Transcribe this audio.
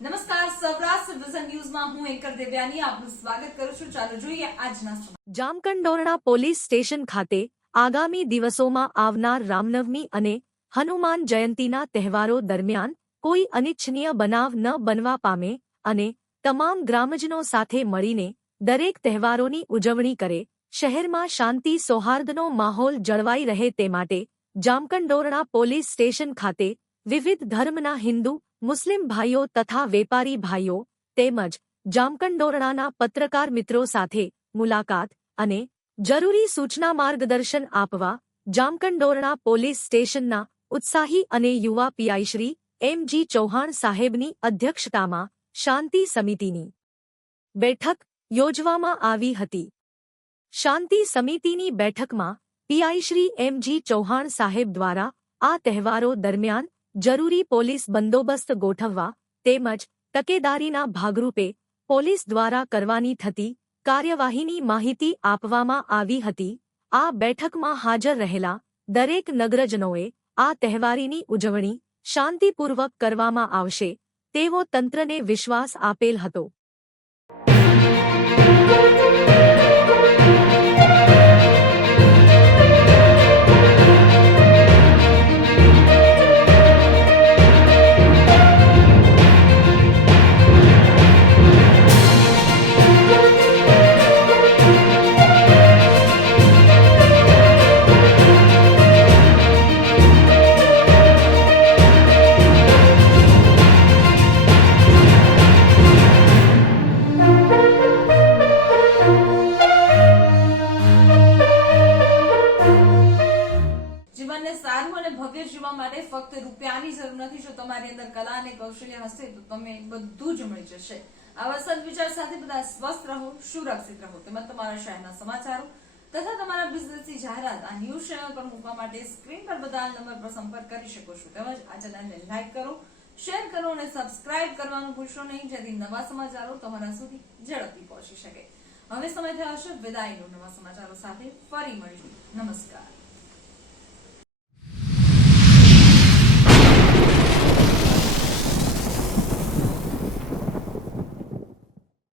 નમસ્કાર, સૌરાષ્ટ્ર વિઝન ન્યૂઝમાં હું એન્કર દેવ્યાની આપનું સ્વાગત કરું છું. ચાલો જોઈએ આજના સમાચાર. જામકંડોરણા પોલીસ સ્ટેશન ખાતે આગામી દિવસોમાં આવનાર રામનવમી અને હનુમાન જયંતીના તહેવારો દરમિયાન કોઈ અનિચ્છનીય બનાવ ન બનવા પામે અને તમામ ગ્રામજનો સાથે મળીને દરેક તહેવારોની ઉજવણી કરે, શહેરમાં શાંતિ સૌહાર્દનો માહોલ જળવાઈ રહે તે માટે જામકંડોરણા પોલીસ સ્ટેશન ખાતે વિવિધ ધર્મના હિન્દુ, મુસ્લિમ ભાઈઓ તથા વેપારી ભાઈઓ તેમજ જામકંડોરણાના પત્રકાર મિત્રો સાથે મુલાકાત અને જરૂરી સૂચના માર્ગદર્શન આપવા જામકંડોરણા પોલીસ સ્ટેશનના ઉત્સાહી અને યુવા પીઆઈ શ્રી એમ.જી. ચૌહાણ સાહેબની અધ્યક્ષતામાં શાંતિ સમિતિની બેઠક યોજવામાં આવી હતી. શાંતિ સમિતિની બેઠકમાં પીઆઈ શ્રી એમ.જી. ચૌહાણ સાહેબ દ્વારા આ તહેવારો દરમિયાન જરૂરી પોલીસ બંદોબસ્ત ગોઠવવા તેમજ તકેદારીના ભાગરૂપે પોલીસ દ્વારા કરવાની થતી કાર્યવાહીની માહિતી આપવામાં આવી હતી. આ બેઠકમાં હાજર રહેલા દરેક નગરજનોએ આ તહેવારીની ઉજવણી શાંતિપૂર્વક કરવામાં આવશે તેવો તંત્રને વિશ્વાસ આપેલ હતો. જીવનને સારું અને ભવ્ય જીવવા માટે ફક્ત રૂપિયાની જરૂર નથી. જો તમારી અંદર કલા અને કૌશલ્ય હશે તો તમે બધું જ મળી જશે. આવા સદવિચાર સાથે બધા સ્વસ્થ રહો, સુરક્ષિત રહો. તેમજ તમારા શહેરના સમાચારો તથા તમારા બિઝનેસની જાહેરાત આ ન્યૂઝ ચેનલ પર મૂકવા માટે સ્ક્રીન પર બધા નંબર પર સંપર્ક કરી શકો છો. તેમજ આ ચેનલને લાઈક કરો, શેર કરો અને સબસ્ક્રાઇબ કરવાનું ભૂલશો નહીં, જેથી નવા સમાચારો તમારા સુધી ઝડપથી પહોંચી શકે. હવે સમય થયો છે વિદાયનો. નવા સમાચારો સાથે ફરી મળીશું. નમસ્કાર.